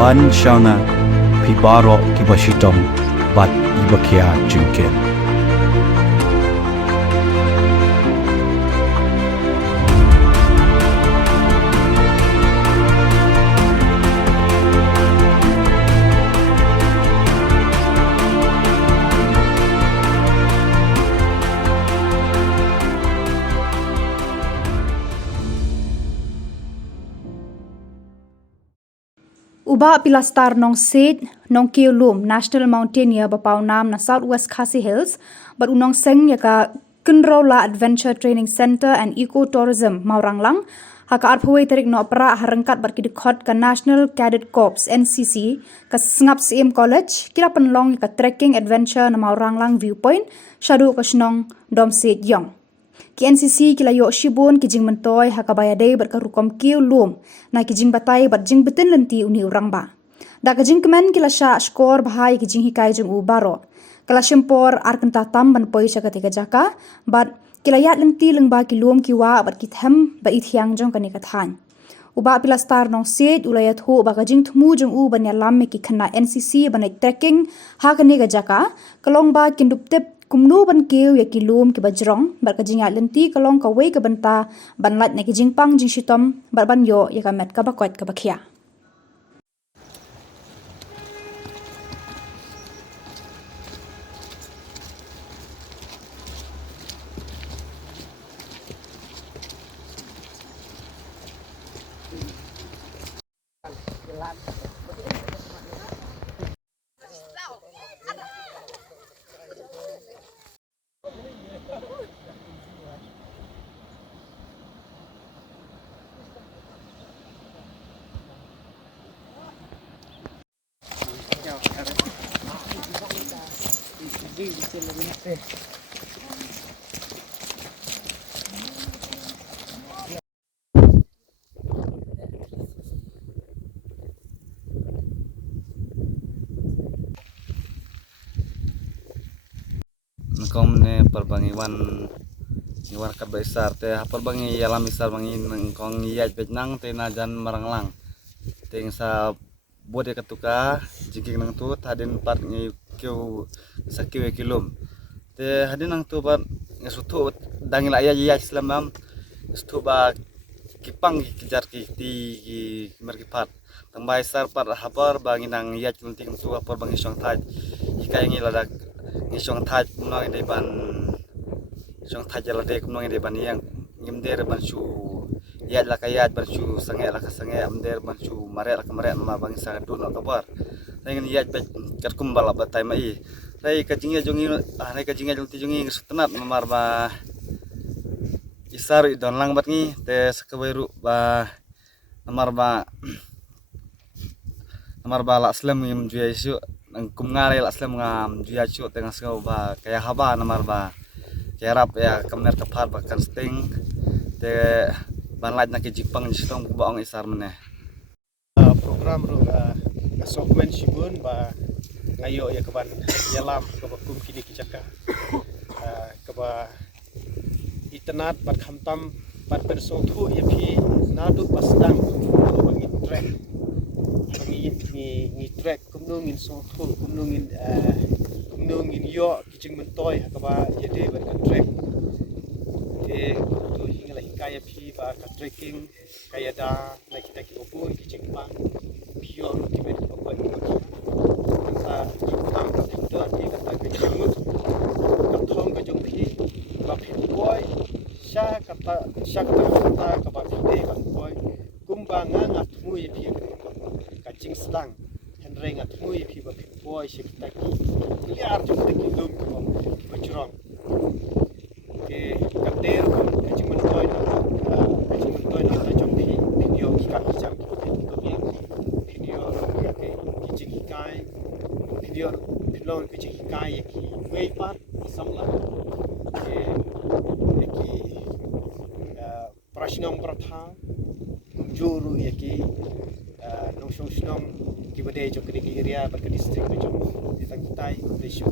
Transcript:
wan shanga pibaro kibashitong bat ibakia junken. Uba pilastar nong Sid, nong Kiulum National Mountaineer bapau nam na Southwest Khasi Hills, but unong seng yaka Kunrola Adventure Training Center and Eco-Tourism Mauranglang, haka arphuwe terik no opera harengkat berkidikot ka National Cadet Corps NCC, ka Sngap CM College, kira penlong ka Trekking Adventure na Mauranglang Viewpoint, syadu ka Shnong Dom Sid Yong. Ki NCC kila yo shibun ki jing mentoy hakabayade berkarukom kiu lum na ki jing batai bat jing betin lenti uni urang ba. Da ka jing kemen kila sha skor bahai ki jing hikai jing u baro. Kala shimpor arkenta tam ban poi sha ketika jaka bat kila yat lenti leng ba ki lum ki wa bat ki them ba it hyang jong kani kathan. Uba pilastar nong Sid ulayat hu ba ka jing thmu jong u ban ya lam me ki khana NCC ban trekking ha kani ga jaka kalong ba kindup tip kumnu ban kiu ya kilum ki bajrong bar ka jinga lenti kalong ka wei ka banta ban lat na ki jingpang jing shitom bar ban yo ya ka met ka bakot ka bakhia. Nkom ne perbangi wan kat besar te perbangi yalam besar bangi nangkong yaj betnang te najan maranglang teng sa bode katuka jingking nang tu hadin part ngi keu sakiwe kilom te hadin nang tu bat ngasutu dangil aya yaj selamam stu ba kipang kijar ki ti merkipat tambai sar par habar bangi nang yaj lunting tu apar bangi song thaj ikai ngi ladak ngisong thaj kumnong ide ban song thaj jalade kumnong ide ban yang ngimder ban su yat la kayat ban su sange la ka sange amder ban su mare la ka mare ma bang sa dun la kabar ngen yat bet kat kumbal ba tai mai rai ka jingya jongi ane ka jingya jong ti jongi sutenat mamar ba isar don lang bat ngi te sakawairu ba namar ba la slam ngim juya isu kum ngare la slam ngam juya chu tengah skau ba kaya haba namar ba kaya rap ya kamner kapar ba kan sting te ban laj nak jipang jistong ba ong isar mene program ro sokmen shibun ba ngayo ya kaban yalam ka ba kum kini kijaka ka ba itnat ba khamtam ba perso thu ya phi nadu pasdang ba ngi trek ngi trek kumno ngin so thu kumno ngin yo kijing mentoy ka ba yede ba ka trek te tu hingala hikaya phi ba ka trekking kaya da na kita ki opun kijing pa pure ultimate ko ba ni sa tam ka thudor ti ka ta ki jamut ka thong ka jong phi ba phi boy sha ka ka ba phi ka boy kumba nga thmu ye phi ka jing slang henre nga thmu ye phi ba phi boy shi ta ki liar jong ta ki dum ko ba churong ke ka der ko ka jing man toy na ta jong phi video ka ki jam ko bi video ya ke ki jing kai video pilon ki jing kai ki wei pat samla ke ki prashnam pratha juru ya ki nong shong ki bade jo ki area bar ka district jo ta ki tai de shu